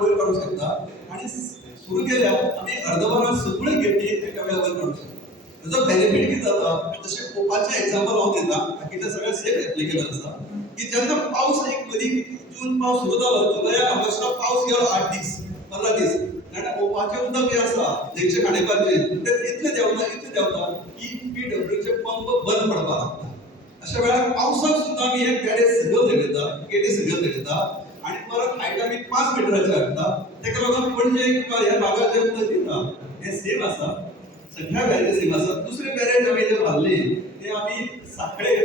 वयर काढू शकता आणि सुरू केल्या आम्ही अर्धवरान सगळी गेटी एका वेळा वयर काढू शकता. त्याचा बेनिफिट किती जाता जसे पोपाचे एक्झाम्पल हांव दिता बाकीचे सगळे सेम एप्लिकेबल आसा की जेन्ना पावस एक मदीं जून पावस सुरू जालो जुलयाक ऑगस्टाक पावस गेलो 8 दीस 15 दीस कारण पोपाचें उदक जें आसा जेंचे खाणेपारचें तें इतलें देंवता की PWचे पंप बंद पडपाक लागता. अशा वेळार पावसाक सुद्दां आमी एक बॅरेज सकयल देगयता गेटी सकयल देगयता आणि परत हायट आमी 5 मिटराचेर हाडटा. तेका लागून पणजे किंवा ह्या भागात जें उदक दिता हें सेम आसा सगळ्या बॅरेज सेम आसा. दुसरे बॅरेज आमी जे बांदले ते आमी सांखळे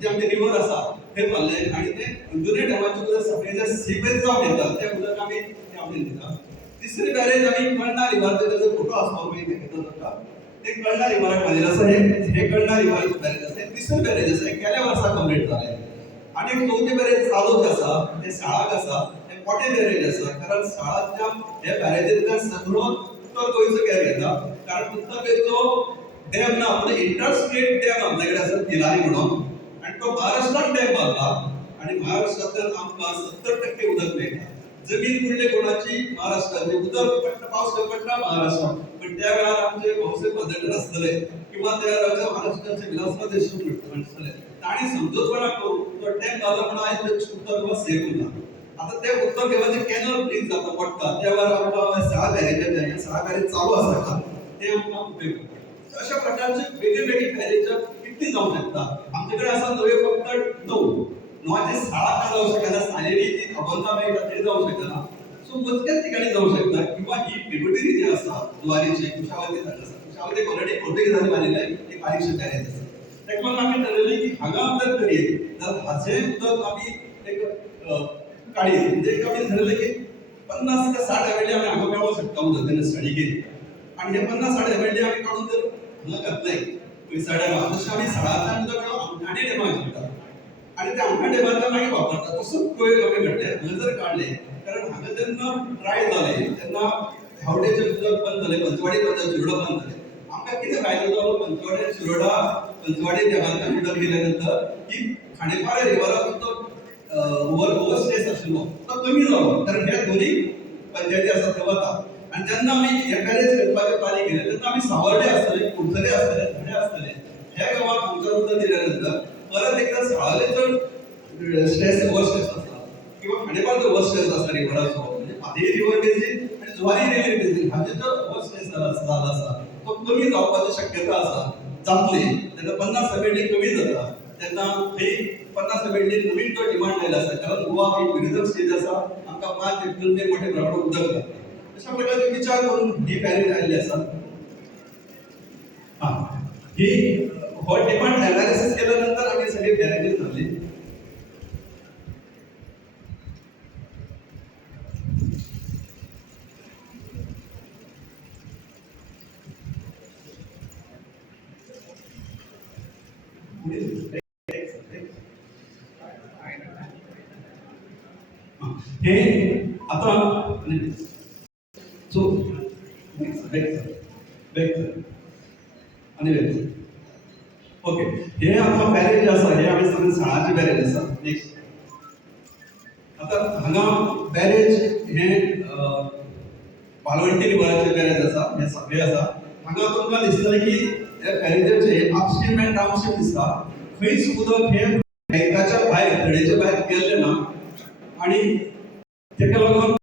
जे आमचे रिवर आसा ते बांदले आणि ते जुने डॅमाचे उदक सगळे जे सीपेज जावन येता ते उदक आमी दिता. तिसरे बॅरेज आमी कळना रिवराचे तेजो फोटो आसपाक मागीर दाखयता तुमकां ते कळना रिवराक बांदिल्लें आसा. हे कळना रिवराचें बॅरेज आसा. तिसरें बॅरेज आसा गेल्या वर्सा कंप्लीट जालें आणि एक चवथें बॅरेज चालूच आसा ते साळाक आसा ते मोठें बॅरेज आसा कारण साळाच्या हे बॅरेजींतल्यान सगळो उत्तर गोंयचो गॅर येता कारण उत्तर गोंयचो डॅम ना पूण इंटर स्टेट डॅम आपल्या कडेन आसा तिलारी म्हणून आणि तो महाराष्ट्राक डॅम बांदला आणि महाराष्ट्रांतल्यान आमकां 70% उदक मेळटा. जमीन कुडले कोणाची महाराष्ट्राची उदक पडटा पावस पडटा महाराष्ट्रात पण त्या वेळार आमचे भौसे पद्धतीन आसतले किंवा त्या वेळार महाराष्ट्राचे विलासराव देशमुख आसतले ताणी समजूतपणा करून तो डॅम बांदलो म्हणून आयज उत्तर गोवा सेफ उरला. आता ते उत्तर गोव्याचे कॅनल ब्रिज जाता पडटा त्या वेळार आमकां 6 बॅरेज 6 बॅरेज चालू आसा ते आमकां उपयोग पडटा. अशा प्रकारचे वेगवेगळे बॅरेज कितली जावंक शकता. आमचे कडेन आसा नव्यो फक्त 9 नवाचे 6 जावं शकना सालेरी ती खबरना मेळटा ते जावं शकना. सो मजक्याच ठिकाणी जावं शकता किंवा ही ट्रिब्युटरी जी आसा ज्वारीची कुशावती जाता कुशावती ऑलरेडी पोर्तुगीजांनी बांदिल्ले एक बारीकशें बॅरेज आसा. तेका लागून आमी ठरयलें की हांगा जर करीत जाल्यार हाचें उदक आमी एक काडीत म्हणजे एक आमी ठरयलें की 50 ते 60 एमएलडी आमी हांगा मेळोवंक शकता उदक तेन्ना स्टडी केली आणि हे 50-60 एमएलडी आमी काडून जर हांगा घातले पयसाड्या जशें आमी साळांतल्यान उदक आमठाणे डेमाक घालता आणि त्या आमठाणे डेमांतल्यान मागीर वापरता तसोच प्रयोग आमी घडले हांगा जर काडले कारण हांगा जेन्ना ट्राय जाले तेन्ना हावडेचें उदक बंद जालें पंचवाडी बंद शिरोडा बंद जालें. आमकां कितें फायदो जालो पंचवाडी शिरोडा पंचवाडी डेमांतल्यान उदक गेल्या नंतर की खांडेपार रिवराचो तो ओव्हर स्टेस आशिल्लो तो कमी जालो कारण ह्या दोन्ही पंचायती आसा थंय वता आणि जेन्ना आमी हे बॅरेज करपाचें प्लॅनिंग केलें तेन्ना आमी सावर्डे आसतले कुडचले आसतले थंडे आसतले ह्या गांवांक आमकां उदक दिल्या नंतर परत एकदा साळाचो स्ट्रेस ओव्हर स्ट्रेस आसा किंवा खांडेपारचो ओव्हर स्ट्रेस आसा रिवराचो म्हणजे पादेरी रिवर बेजीन आणि जुवारी रिवर बेजीन हाचे जो ओव्हर स्ट्रेस जाला आसा तो कमी जावपाची शक्यता आसा जातली तेन्ना 50 एमएलडी कमी जाता तेन्ना थंय 50 एमएलडी नवीन तो डिमांड आयला आसा कारण गोवा ही टुरिझम स्टेट आसा आमकां 5 एप्रिल मोठ्या प्रमाणात उदक लागता. अशा प्रकारचे विचार करून ही बॅरेज आयल्ली आसा. ही हो डिमांड एनालिसिस केल्यानंतर आम्ही सगळे बॅरेजेस धरले. हे आता सो आणि ओके हे आता बॅरेज आसा हे आमी सगळे साळाचे बॅरेज आसा. नेक्स्ट आता हांगा बॅरेज हे पालवंटी रिवराचे बॅरेज आसा हे सगळे आसा. हांगा तुमकां दिसतलें की हे बॅरेजाचे अपस्ट्रीम एंड डाउनस्ट्रीम दिसता खंयच उदक हे बँकाच्या भायर तळयेच्या भायर गेल्लें ना आणि तेका लागून